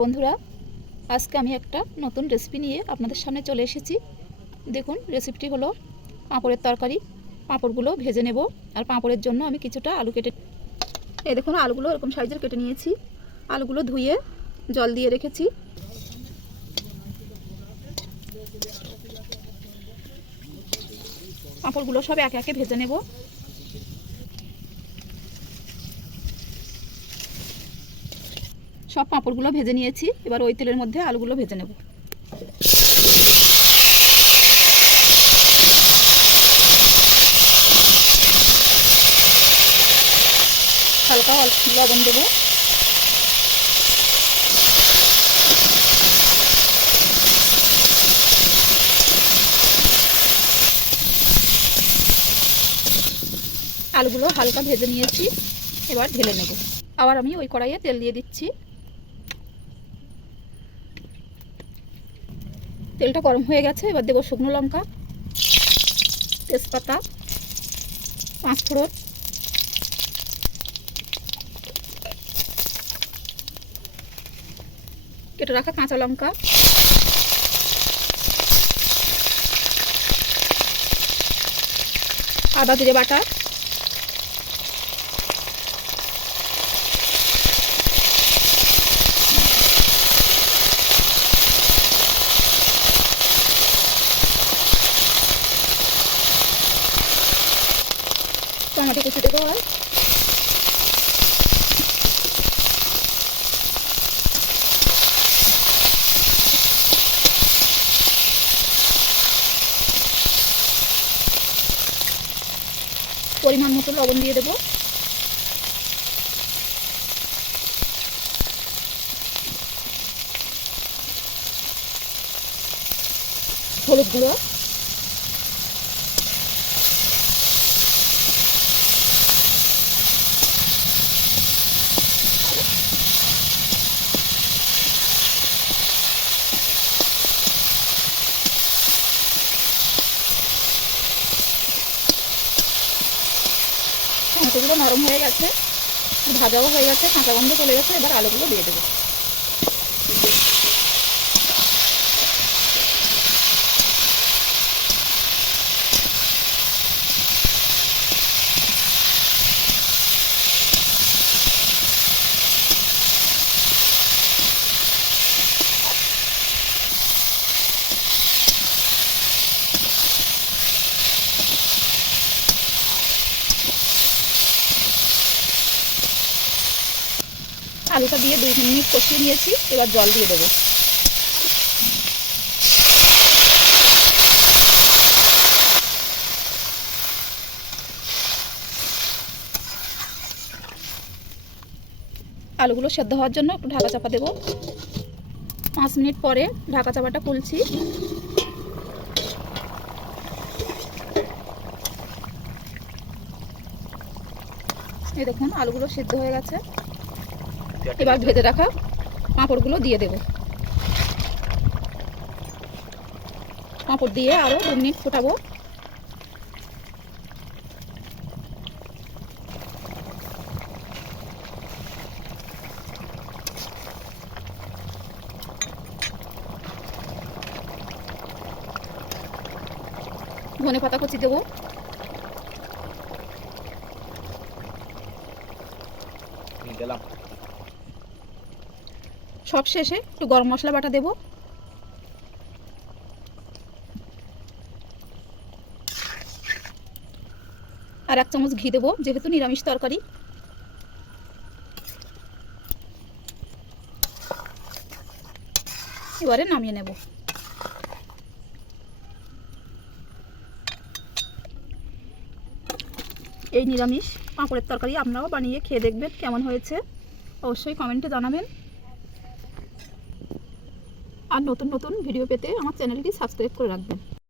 বন্ধুরা, আজকে আমি একটা নতুন রেসিপি নিয়ে আপনাদের সামনে চলে এসেছি। দেখুন, রেসিপিটি হলো পাঁপড়ের তরকারি। পাঁপড়গুলো ভেজে নেব। আর পাঁপড়ের জন্য আমি কিছুটা আলু কেটে, এই দেখুন আলুগুলো এরকম সাইজের কেটে নিয়েছি। আলুগুলো ধুয়ে জল দিয়ে রেখেছি। পাঁপড়গুলো সব একে একে ভেজে নেব। সব পাঁপড়গুলো ভেজে নিয়েছি। এবার ওই তেলের মধ্যে আলুগুলো ভেজে নেব। হালকা লবণ দেবো। আলুগুলো হালকা ভেজে নিয়েছি, এবার ঢেলে নেব। আবার আমি ওই কড়াইয়ে তেল দিয়ে দিচ্ছি। তেলটা গরম হয়ে গেছে। এবার দেবো শুকনো লঙ্কা, তেজপাতা, পাঁচফোড়ন, কেটে রাখা কাঁচা লঙ্কা, আদা জিরে বাটা, টমেটো কুচি দেবো। আর পরিমাণ মতো লবণ দিয়ে দেবো। হলুদ গুঁড়ো, টমেটোগুলো নরম হয়ে গেছে, ভাজাও হয়ে গেছে, কাঁচা গন্ধ চলে গেছে। এবার আলুগুলো দিয়ে দেবো। আলুটা দিয়ে 2 মিনিট কষিয়ে নিয়েছি। এবার জল দিয়ে দেবো। আলুগুলো সেদ্ধ হওয়ার জন্য একটু ঢাকা চাপা দেবো। 5 মিনিট পরে ঢাকা চাপাটা খুলছি। এই দেখুন আলুগুলো সেদ্ধ হয়ে গেছে। এবার ভেজে রাখা পাঁপড়গুলো দিয়ে দেবো। পাঁপড় দিয়ে আরও 2 মিনিট ফোটাবো। ধনেপাতা কুচি দেবো। সব শেষে একটু গরম মশলা বাটা দেবো। আর 1 চামচ ঘি দেবো, যেহেতু নিরামিষ তরকারি। এবারে নামিয়ে নেব। এই নিরামিষ পাঁপড়ের তরকারি আপনারাও বানিয়ে খেয়ে দেখবেন কেমন হয়েছে, অবশ্যই কমেন্টে জানাবেন। আর নতুন নতুন ভিডিও পেতে আমার চ্যানেলটি সাবস্ক্রাইব করে রাখবেন।